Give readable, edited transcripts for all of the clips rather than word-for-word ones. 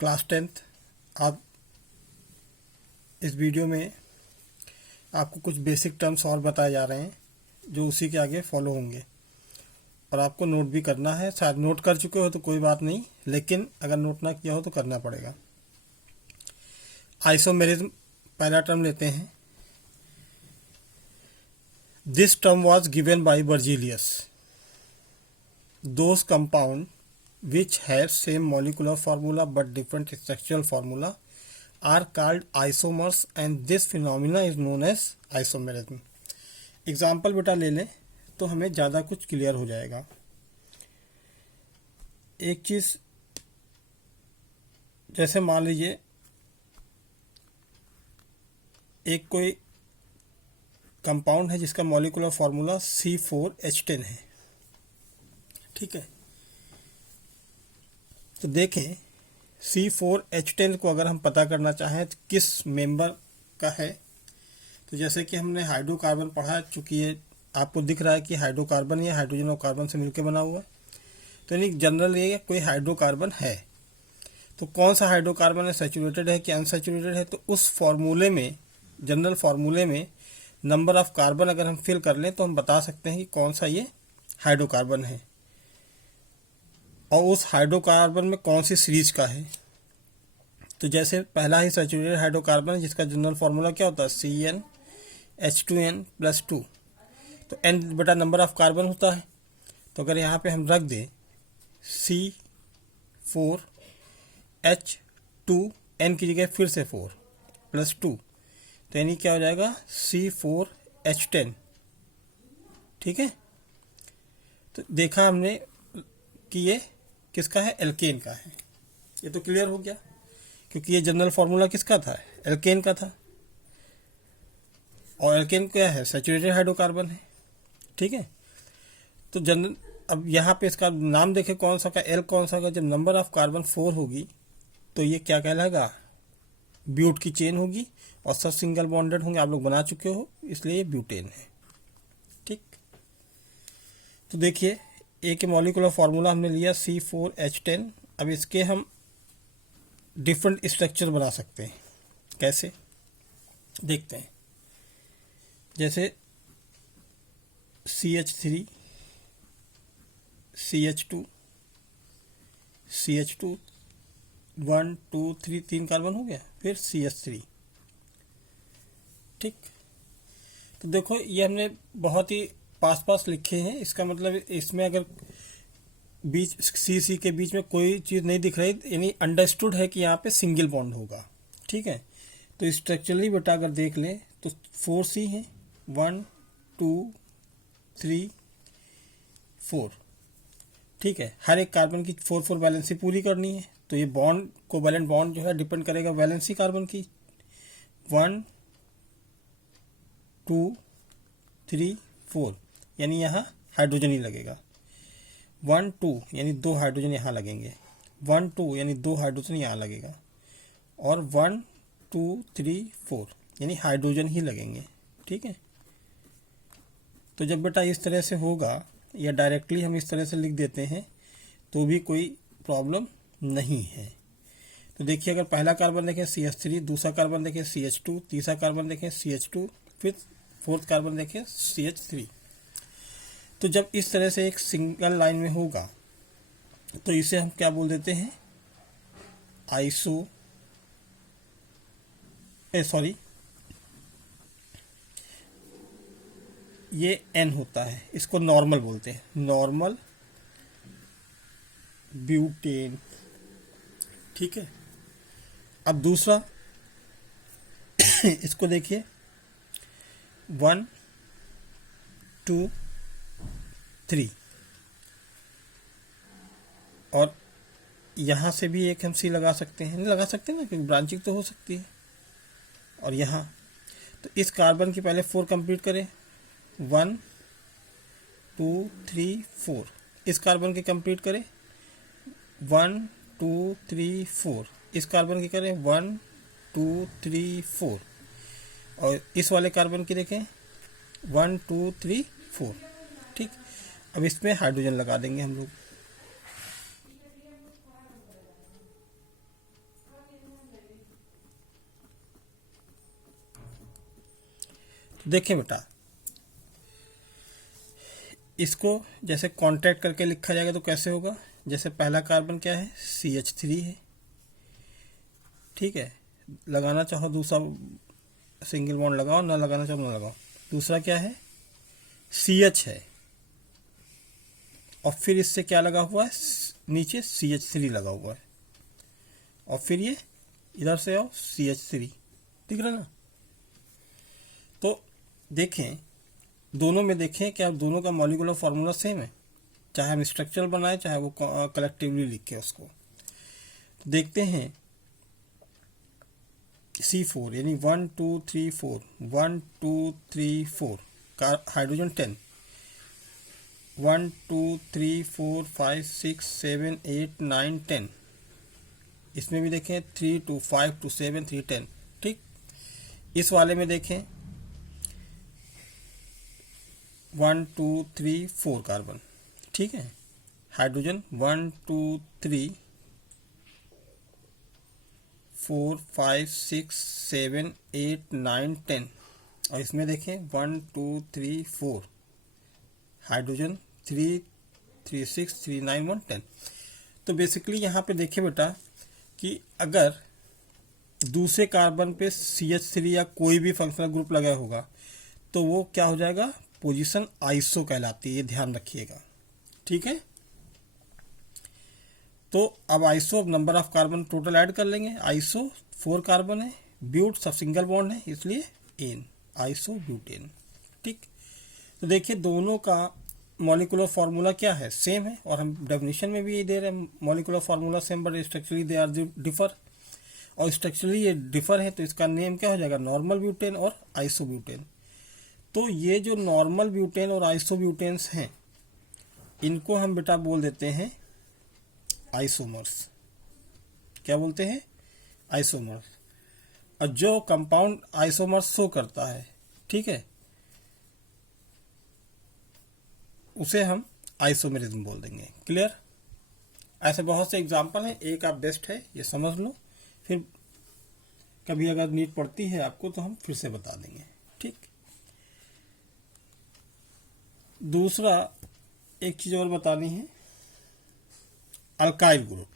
Class 10th। आप इस video में आपको कुछ बेसिक टर्म्स और बताए जा रहे हैं जो उसी के आगे फॉलो होंगे, और आपको नोट भी करना है। शायद नोट कर चुके हो तो कोई बात नहीं, लेकिन अगर नोट ना किया हो तो करना पड़ेगा। आइसोमेरिज्म पहला टर्म लेते हैं। This term was given by Berzelius. Those compound which have same molecular formula but different structural formula are called isomers, and this phenomena is known as isomerism। Example बेटा ले लें तो हमें ज़्यादा कुछ क्लियर हो जाएगा। एक चीज़ जैसे मान लीजिए एक कोई कंपाउंड है जिसका मॉलिकुलर फार्मूला C4H10 है, ठीक है। तो देखें C4H10 को अगर हम पता करना चाहें तो किस मेंबर का है, तो जैसे कि हमने हाइड्रोकार्बन पढ़ा, चूँकि ये आपको दिख रहा है कि हाइड्रोकार्बन या हाइड्रोजन और कार्बन से मिलकर बना हुआ है, तो यानी जनरल ये कोई हाइड्रोकार्बन है। तो कौन सा हाइड्रोकार्बन है, सैचुरेटेड है कि अनसैचुरेटेड है, तो उस फॉर्मूले में, जनरल फार्मूले में नंबर ऑफ कार्बन अगर हम फिल कर लें तो हम बता सकते हैं कि कौन सा ये हाइड्रोकार्बन है और उस हाइड्रोकार्बन में कौन सी सीरीज का है। तो जैसे पहला ही सैचुरेटेड हाइड्रोकार्बन है जिसका जनरल फार्मूला क्या होता है, CnH2n+2। तो n बटा नंबर ऑफ कार्बन होता है। तो अगर यहाँ पे हम रख दें C4H2, n की जगह फिर से 4 + 2, तो यानी क्या हो जाएगा C4H10, ठीक है। तो देखा हमने कि ये किसका है, एल्केन का है। ये तो क्लियर हो गया क्योंकि ये जनरल फार्मूला किसका था, एल्केन का था, और एल्केन क्या है, सैचुरेटेड हाइड्रोकार्बन है, ठीक है। तो जनरल अब यहाँ पे इसका नाम देखें कौन सा का, एल कौन सा का। जब नंबर ऑफ कार्बन 4 होगी तो ये क्या कहलाएगा, ब्यूट की चेन होगी, और सब सिंगल बॉन्डेड होंगे, आप लोग बना चुके हो, इसलिए ये ब्यूटेन है, ठीक। तो देखिए ए के मॉलिकुलर फार्मूला हमने लिया C4H10। अब इसके हम डिफरेंट स्ट्रक्चर बना सकते हैं। कैसे देखते हैं, जैसे CH3 CH2 CH2 1 2 3 3 कार्बन हो गया, फिर CH3, ठीक। तो देखो ये हमने बहुत ही पास पास लिखे हैं। इसका मतलब इसमें अगर बीच C के बीच में कोई चीज़ नहीं दिख रही, यानी अंडरस्टूड है कि यहाँ पे सिंगल बॉन्ड होगा, ठीक है। तो स्ट्रक्चरली बेटा अगर देख लें तो 4C है, 1 2 3 4, ठीक है। हर एक कार्बन की 4 वैलेंसी पूरी करनी है। तो ये बॉन्ड कोवैलेंट बॉन्ड जो है डिपेंड करेगा वैलेंसी कार्बन की। 1 2 3 4 यानी यहाँ हाइड्रोजन ही लगेगा। 1 2 यानी 2 हाइड्रोजन यहाँ लगेंगे, 1 2 यानी 2 हाइड्रोजन यहाँ लगेगा, और 1 2 3 4 यानी हाइड्रोजन ही लगेंगे, ठीक है। तो जब बेटा इस तरह से होगा या डायरेक्टली हम इस तरह से लिख देते हैं तो भी कोई प्रॉब्लम नहीं है। तो देखिए अगर पहला कार्बन देखें CH3, दूसरा कार्बन देखें CH2, तीसरा कार्बन देखें CH2, फिर फोर्थ कार्बन देखें CH3। तो जब इस तरह से एक सिंगल लाइन में होगा तो इसे हम क्या बोल देते हैं, ये N होता है, इसको नॉर्मल बोलते हैं, नॉर्मल ब्यूटेन, ठीक है। अब दूसरा इसको देखिए 1 2 3, और यहाँ से भी एक हम C लगा सकते हैं, नहीं लगा सकते ना क्योंकि ब्रांचिंग तो हो सकती है। और यहाँ तो इस कार्बन की पहले 4 कंप्लीट करें, 1 2 3 4, इस कार्बन की कंप्लीट करें 1 2 3 4, इस कार्बन की करें 1 2 3 4, और इस वाले कार्बन की देखें 1 2 3 4, ठीक। अब इसमें हाइड्रोजन लगा देंगे हम लोग, देखें बेटा, इसको जैसे कॉन्ट्रैक्ट करके लिखा जाएगा तो कैसे होगा, जैसे पहला कार्बन क्या है, CH3 है, ठीक है, लगाना चाहो दूसरा सिंगल बॉन्ड लगाओ, ना लगाना चाहो ना लगाओ। दूसरा क्या है, CH है, और फिर इससे क्या लगा हुआ है, नीचे CH3 लगा हुआ है, और फिर ये इधर से आओ CH3, दिख रहा ना। तो देखें, दोनों में देखें क्या दोनों का मॉलिक्यूलर फार्मूला सेम है, चाहे हम स्ट्रक्चरल बनाए चाहे वो कलेक्टिवली लिखे उसको। तो देखते हैं C4 यानी 1 2 3 4, 1 2 3 4 का हाइड्रोजन 10, 1 2 3 4 5 6 7 8 9 10। इसमें भी देखें 3 2 5 2 7 3 10, ठीक। इस वाले में देखें 1 2 3 4 कार्बन, ठीक है, हाइड्रोजन 1 2 3 4 5 6 7 8 9 10, और इसमें देखें 1 2 3 4 हाइड्रोजन 3 3 6 3 9 1 10। तो बेसिकली यहाँ पे देखें बेटा कि अगर दूसरे कार्बन पे CH3 या कोई भी फंक्शनल ग्रुप लगा होगा तो वो क्या हो जाएगा, पोजीशन आइसो कहलाती है, ये ध्यान रखिएगा, ठीक है। तो अब आइसो, अब number of carbon total add कर लेंगे। आइसो 4 कार्बन है, ब्यूट सब सिंगल बॉन्ड है इसलिए एन, आइसो ब्यूटेन, ठीक। तो देखिए दोनों का मॉलिक्यूलर फार्मूला क्या है, सेम है, और हम डेफिनेशन में भी ये दे रहे हैं molecular formula same but structurally they are differ, और स्ट्रक्चरली ये डिफर है तो इसका नेम क्या हो जाएगा, नॉर्मल ब्यूटेन और आइसो ब्यूटेन। तो ये जो नॉर्मल ब्यूटेन और आइसो ब्यूटेन्स हैं इनको हम बेटा बोल देते हैं आइसोमर्स। क्या बोलते हैं, आइसोमर्स। और जो कंपाउंड आइसोमर्स शो करता है, ठीक है, उसे हम आइसोमेरिज्म बोल देंगे। क्लियर। ऐसे बहुत से एग्जाम्पल हैं, एक आप बेस्ट है ये समझ लो, फिर कभी अगर नीड पड़ती है आपको तो हम फिर से बता देंगे, ठीक। दूसरा एक चीज और बतानी है, अल्काइल ग्रुप।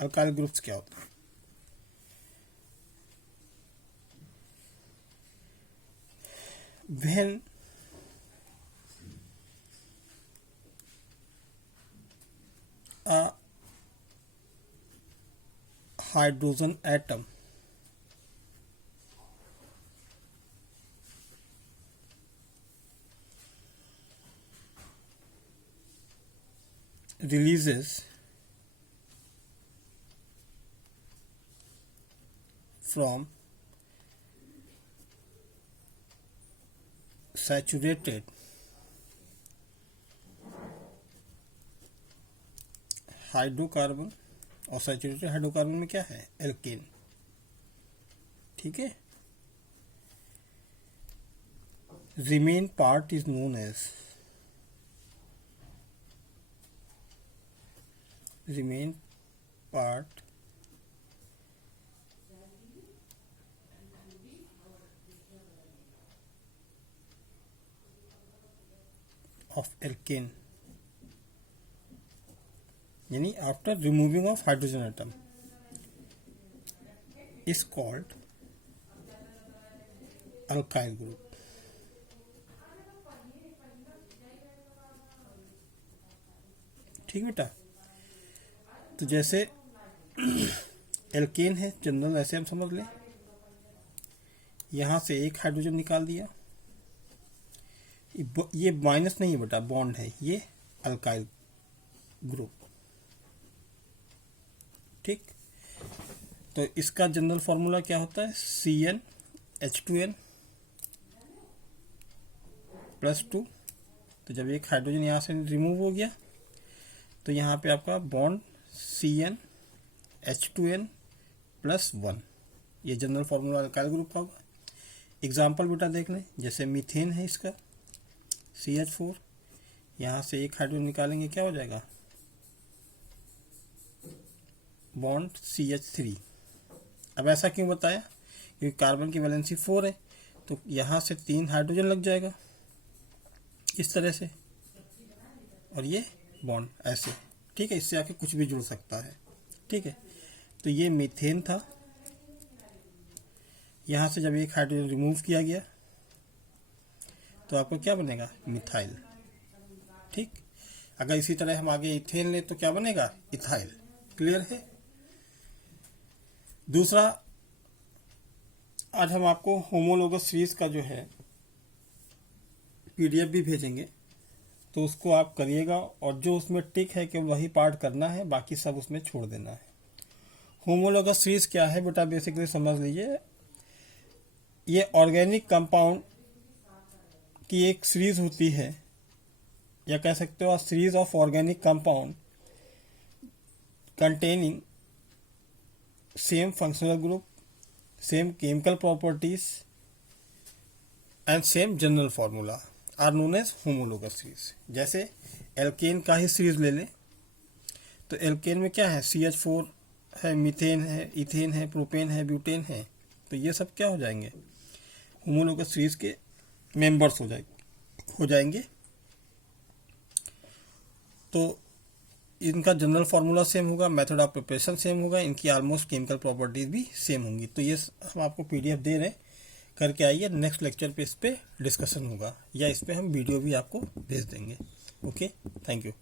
अल्काइल ग्रुप्स क्या होते हैं, when a hydrogen atom releases from saturated hydrocarbon, और सैचुरेटेड हाइड्रोकार्बन में क्या है, एल्केन, ठीक है। Remain part is known as, remain part of alkane, यानी after removing of hydrogen atom, is called alkyl group. ठीक बेटा। तो जैसे एल्केन है जनरल, ऐसे हम समझ लें, यहां से एक हाइड्रोजन निकाल दिया, ये माइनस नहीं है बेटा, बॉन्ड है, ये अल्काइल ग्रुप, ठीक। तो इसका जनरल फॉर्मूला क्या होता है, CnH2n +2। तो जब एक हाइड्रोजन यहां से रिमूव हो गया तो यहाँ पे आपका बॉन्ड CnH2n +1, ये जनरल फॉर्मूला अल्काइल ग्रुप का होगा। एग्जाम्पल बेटा देख लें, जैसे मीथेन है, इसका CH4, यहाँ से एक हाइड्रोजन निकालेंगे, क्या हो जाएगा, बॉन्ड CH3, अब ऐसा क्यों बताया? क्योंकि कार्बन की वैलेंसी 4 है, तो यहाँ से 3 हाइड्रोजन लग जाएगा इस तरह से, और ये बॉन्ड ऐसे, ठीक है। इससे आके कुछ भी जुड़ सकता है, ठीक है। तो ये मीथेन था। यहाँ से जब एक हाइड्रोजन रिमूव किया गया तो आपको क्या बनेगा? मिथाइल, ठीक। अगर इसी तरह हम आगे इथेन लें तो क्या बनेगा? इथाइल। क्लियर है? दूसरा, आज हम आपको होमोलोगस सीरीज का जो है पीडीएफ भी भेजेंगे, तो उसको आप करिएगा, और जो उसमें टिक है केवल वही पार्ट करना है, बाकी सब उसमें छोड़ देना है। होमोलोगस सीरीज क्या है बेटा? बेसिकली समझ लीजिए, ये ऑर्गेनिक कंपाउंड की एक सीरीज होती है, या कह सकते हो series of organic compound containing same functional group, same chemical properties and same general formula are known as homologous series. जैसे एल्केन का ही सीरीज ले लें, तो एल्केन में क्या है? CH4 है, मीथेन है, इथेन है, प्रोपेन है, ब्यूटेन है, तो ये सब क्या हो जाएंगे? होमोलोगस सीरीज के मेंबर्स हो जाएंगे। तो इनका जनरल फार्मूला सेम होगा, मेथड ऑफ प्रिपरेशन सेम होगा, इनकी ऑलमोस्ट केमिकल प्रॉपर्टीज भी सेम होंगी। तो ये हम आपको पीडीएफ दे रहे हैं, करके आइए। नेक्स्ट लेक्चर पे इस पे डिस्कशन होगा, या इस पे हम वीडियो भी आपको भेज देंगे। Okay, thank you.